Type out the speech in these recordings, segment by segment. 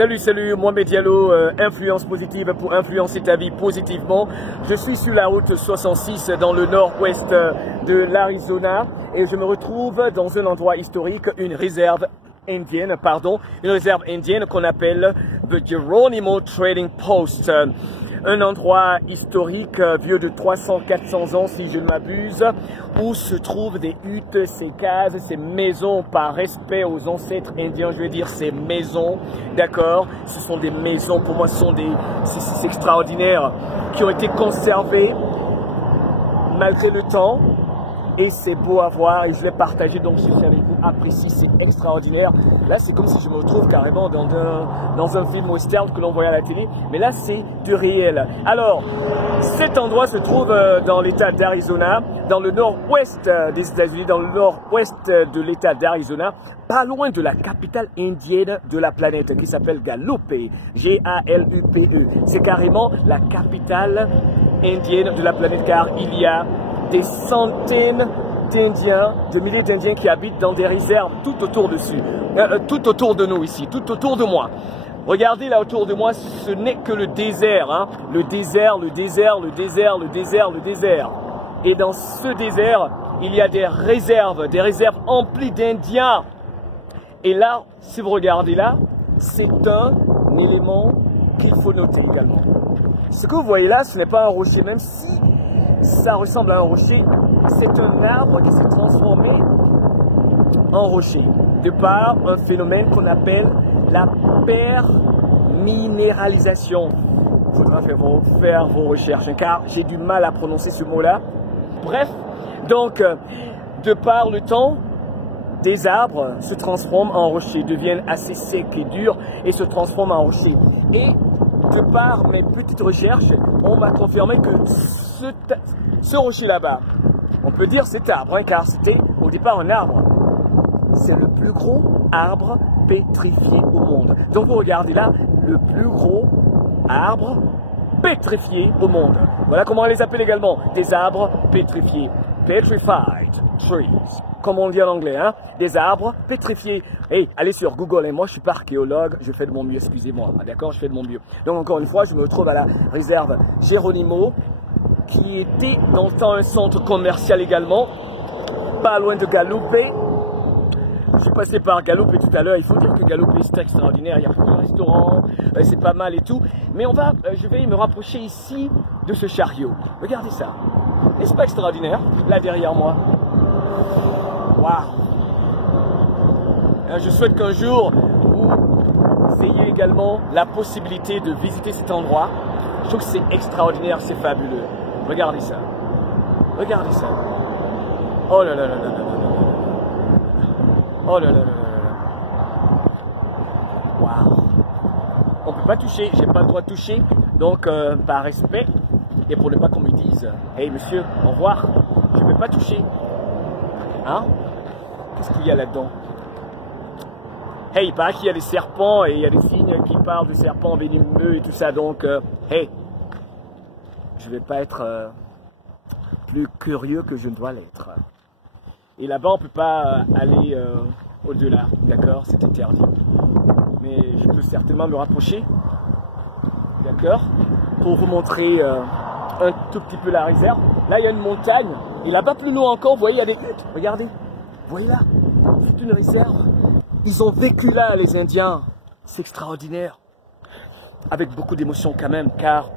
Salut, Mohamed Diallo, influence positive pour influencer ta vie positivement. Je suis sur la route 66 dans le nord-ouest de l'Arizona et je me retrouve dans un endroit historique, une réserve indienne qu'on appelle The Geronimo Trading Post. Un endroit historique vieux de 300-400 ans si je ne m'abuse, où se trouvent des huttes, ces cases, ces maisons par respect aux ancêtres indiens, je veux dire ces maisons, d'accord? Ce sont des maisons, pour moi ce sont c'est extraordinaire, qui ont été conservées malgré le temps. Et c'est beau à voir et je l'ai partagé, donc j'espère avec vous appréciez, c'est extraordinaire. Là c'est comme si je me retrouve carrément dans un film western que l'on voyait à la télé, mais là c'est du réel. Alors, cet endroit se trouve dans l'état d'Arizona, dans le nord-ouest des États-Unis, dans le nord-ouest de l'état d'Arizona, pas loin de la capitale indienne de la planète qui s'appelle Galupe, G-A-L-U-P-E. C'est carrément la capitale indienne de la planète car il y a des centaines d'Indiens, de milliers d'Indiens qui habitent dans des réserves tout autour tout autour de nous ici, tout autour de moi. Regardez là autour de moi, ce n'est que le désert, hein? Le désert. Et dans ce désert, il y a des réserves emplies d'Indiens. Et là, si vous regardez là, c'est un élément qu'il faut noter également. Ce que vous voyez là, ce n'est pas un rocher, même si ça ressemble à un rocher, c'est un arbre qui s'est transformé en rocher, de par un phénomène qu'on appelle la perminéralisation. Il faudra faire vos recherches, car j'ai du mal à prononcer ce mot-là. Bref, donc, de par le temps, des arbres se transforment en rochers, deviennent assez secs et durs et se transforment en rochers. Et de par mes petites recherches, on m'a confirmé que ce rocher là-bas, on peut dire cet arbre, hein, car c'était au départ un arbre. C'est le plus gros arbre pétrifié au monde. Donc vous regardez là, le plus gros arbre pétrifié au monde. Voilà comment on les appelle également, des arbres pétrifiés. Petrified trees, comme on dit en anglais, hein, des arbres pétrifiés. Hey, allez sur Google, et moi je suis pas archéologue, je fais de mon mieux, excusez-moi, d'accord, je fais de mon mieux. Donc encore une fois, je me retrouve à la réserve Geronimo, qui était dans le temps un centre commercial également, pas loin de Galupe. Je suis passé par Galupe tout à l'heure, il faut dire que Galupe c'est extraordinaire, il y a plusieurs restaurants, c'est pas mal et tout. Mais je vais me rapprocher ici de ce chariot. Regardez ça, n'est-ce pas extraordinaire, là derrière moi? Waouh! Je souhaite qu'un jour, vous ayez également la possibilité de visiter cet endroit. Je trouve que c'est extraordinaire, c'est fabuleux. Regardez ça. Regardez ça. Oh là là là là là là. Oh là là là là là. Waouh. On ne peut pas toucher, j'ai pas le droit de toucher. Donc, par respect, et pour ne pas qu'on me dise « Hey monsieur, au revoir, je ne peux pas toucher. » Hein? Qu'est-ce qu'il y a là-dedans? Hey, il paraît qu'il y a des serpents et il y a des signes qui parlent de serpents venimeux et tout ça. Donc, hey, je ne vais pas être plus curieux que je ne dois l'être. Et là-bas, on ne peut pas aller au-delà, d'accord? C'est interdit. Mais je peux certainement me rapprocher, d'accord? Pour vous montrer un tout petit peu la réserve. Là, il y a une montagne. Et là-bas, plus loin encore, vous voyez, il y a des huttes. Regardez. Vous voyez là? C'est une réserve. Ils ont vécu là, les Indiens. C'est extraordinaire. Avec beaucoup d'émotion quand même, car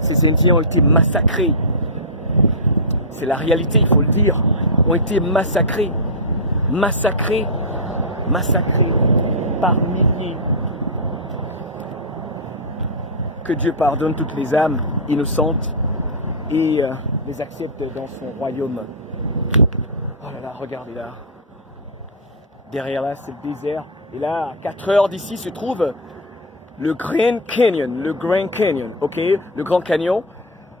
ces Indiens ont été massacrés. C'est la réalité, il faut le dire. Ont été massacrés. Massacrés par milliers. Que Dieu pardonne toutes les âmes innocentes et les accepte dans son royaume. Oh là là, regardez là. Derrière là, c'est le désert. Et là, à 4 heures d'ici se trouve le Grand Canyon. Le Grand Canyon, ok? Le Grand Canyon,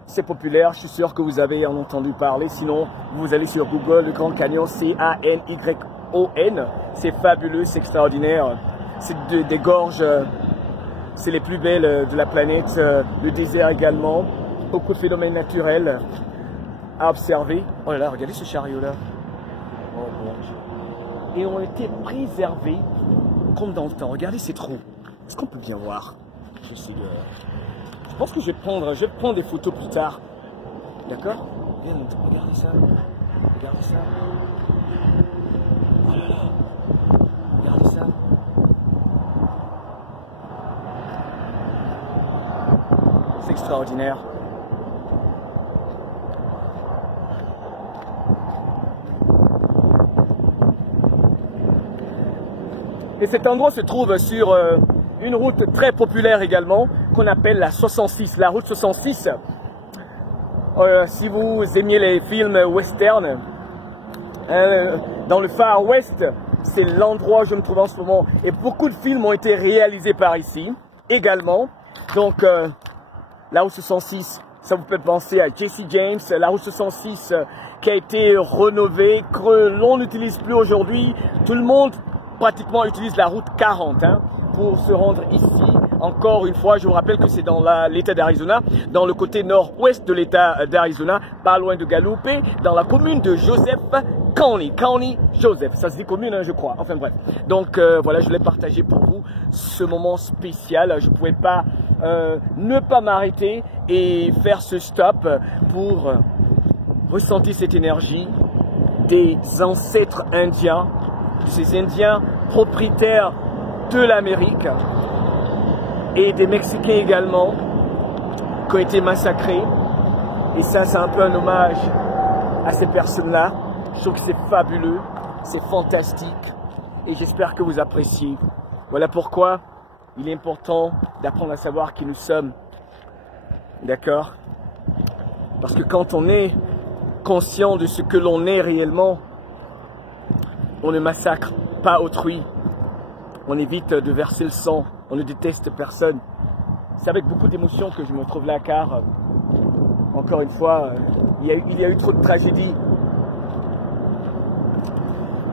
c'est populaire. Je suis sûr que vous avez en entendu parler. Sinon, vous allez sur Google, le Grand Canyon, C-A-N-Y-O-N. C'est fabuleux, c'est extraordinaire. C'est des gorges, c'est les plus belles de la planète. Le désert également. Beaucoup de phénomènes naturels à observer. Oh là là, regardez ce chariot là. Oh bon Dieu. Et ont été préservés comme dans le temps. Regardez ces trous. Est-ce qu'on peut bien voir? Je pense que je vais prendre des photos plus tard. D'accord? Regardez ça. Regardez ça. Oh là là. Regardez ça. C'est extraordinaire. Et cet endroit se trouve sur une route très populaire également, qu'on appelle la 66. La route 66, si vous aimiez les films western, dans le Far West, c'est l'endroit où je me trouve en ce moment. Et beaucoup de films ont été réalisés par ici, également. Donc, la route 66, ça vous peut penser à Jesse James. La route 66 qui a été rénovée, que l'on n'utilise plus aujourd'hui. Tout le monde pratiquement utilise la route 40 pour se rendre ici. Encore une fois, je vous rappelle que c'est dans l'État d'Arizona, dans le côté nord-ouest de l'État d'Arizona, pas loin de Guadalupe, dans la commune de Joseph County Joseph. Ça se dit commune, je crois. Enfin bref. Donc voilà, je voulais partager pour vous ce moment spécial. Je ne pouvais pas ne pas m'arrêter et faire ce stop pour ressentir cette énergie des ancêtres indiens, de ces Indiens propriétaires de l'Amérique et des Mexicains également qui ont été massacrés. Et ça, c'est un peu un hommage à ces personnes-là. Je trouve que c'est fabuleux, c'est fantastique et j'espère que vous appréciez. Voilà pourquoi il est important d'apprendre à savoir qui nous sommes. D'accord? Parce que quand on est conscient de ce que l'on est réellement, on ne massacre pas autrui. On évite de verser le sang. On ne déteste personne. C'est avec beaucoup d'émotion que je me trouve là car, encore une fois, il y a eu trop de tragédies.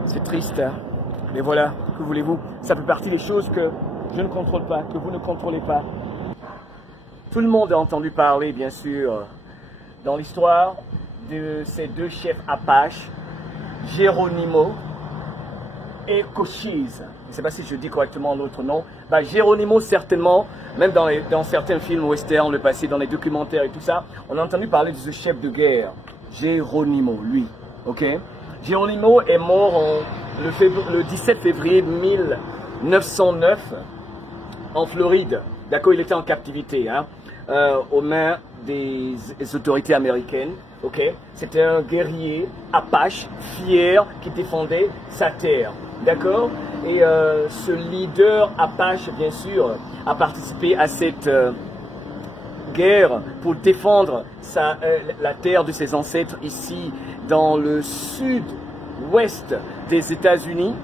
C'est triste, hein? Mais voilà, que voulez-vous? Ça fait partie des choses que je ne contrôle pas, que vous ne contrôlez pas. Tout le monde a entendu parler, bien sûr, dans l'histoire de ces deux chefs Apaches, Geronimo et Cochise. Je ne sais pas si je dis correctement l'autre nom. Geronimo, certainement, même dans certains films western, le passé, dans les documentaires et tout ça, on a entendu parler de ce chef de guerre, Geronimo, lui. Ok? Geronimo est mort le 17 février 1909 en Floride. D'accord, il était en captivité, aux mains des autorités américaines. Ok, c'était un guerrier Apache fier qui défendait sa terre. D'accord. Et ce leader Apache, bien sûr, a participé à cette guerre pour défendre la terre de ses ancêtres ici dans le sud-ouest des États-Unis.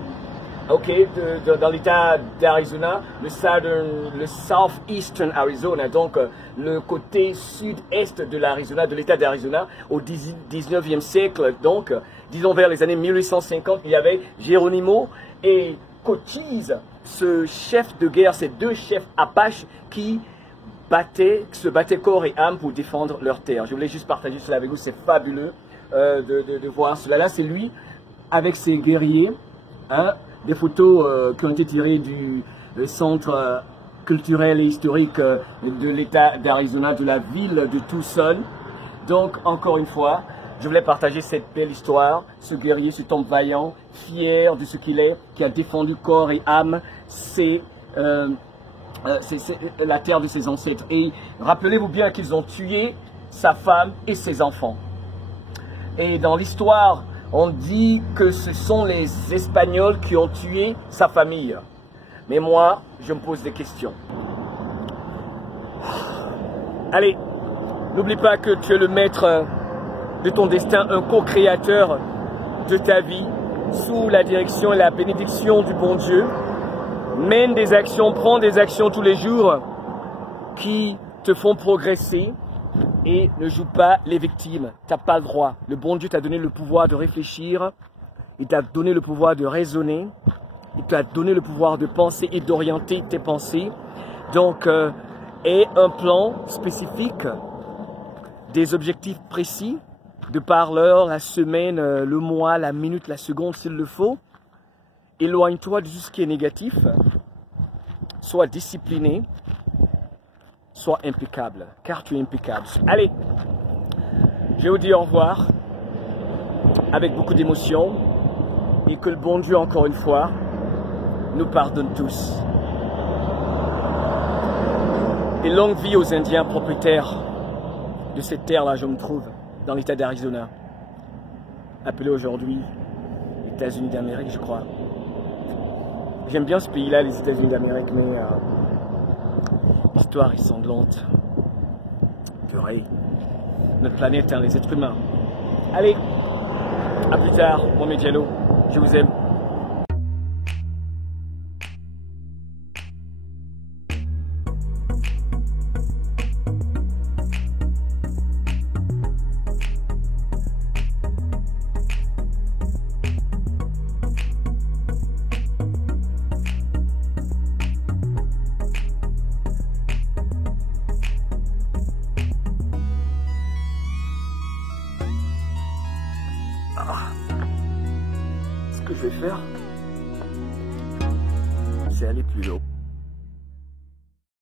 Ok, dans l'état d'Arizona, le Southeastern Arizona, donc le côté sud-est de l'Arizona, de l'état d'Arizona, au 19e siècle, donc, disons vers les années 1850, il y avait Geronimo et Cochise, ce chef de guerre, ces deux chefs Apaches qui se battaient corps et âme pour défendre leur terre. Je voulais juste partager cela avec vous, c'est fabuleux de voir cela. Là, c'est lui avec ses guerriers, des photos qui ont été tirées du centre culturel et historique de l'État d'Arizona, de la ville de Tucson. Donc, encore une fois, je voulais partager cette belle histoire. Ce guerrier, cet homme vaillant, fier de ce qu'il est, qui a défendu corps et âme, c'est la terre de ses ancêtres. Et rappelez-vous bien qu'ils ont tué sa femme et ses enfants. Et dans l'histoire, on dit que ce sont les Espagnols qui ont tué sa famille. Mais moi, je me pose des questions. Allez, n'oublie pas que tu es le maître de ton destin, un co-créateur de ta vie, sous la direction et la bénédiction du bon Dieu. Mène des actions, prends des actions tous les jours qui te font progresser. Et ne joue pas les victimes, tu n'as pas le droit. Le bon Dieu t'a donné le pouvoir de réfléchir, il t'a donné le pouvoir de raisonner, il t'a donné le pouvoir de penser et d'orienter tes pensées. Donc, aie un plan spécifique, des objectifs précis, de par l'heure, la semaine, le mois, la minute, la seconde s'il le faut. Éloigne-toi de tout ce qui est négatif. sois discipliné, sois impeccable, car tu es impeccable. Allez, je vous dis au revoir avec beaucoup d'émotion et que le bon Dieu, encore une fois, nous pardonne tous. Et longue vie aux Indiens propriétaires de cette terre-là, je me trouve, dans l'État d'Arizona, appelé aujourd'hui États-Unis d'Amérique, je crois. J'aime bien ce pays-là, les États-Unis d'Amérique, mais l'histoire est sanglante. Purée. Notre planète, hein, les êtres humains. Allez, à plus tard, mon Diallo. Je vous aime. Ce que je vais faire, c'est aller plus haut.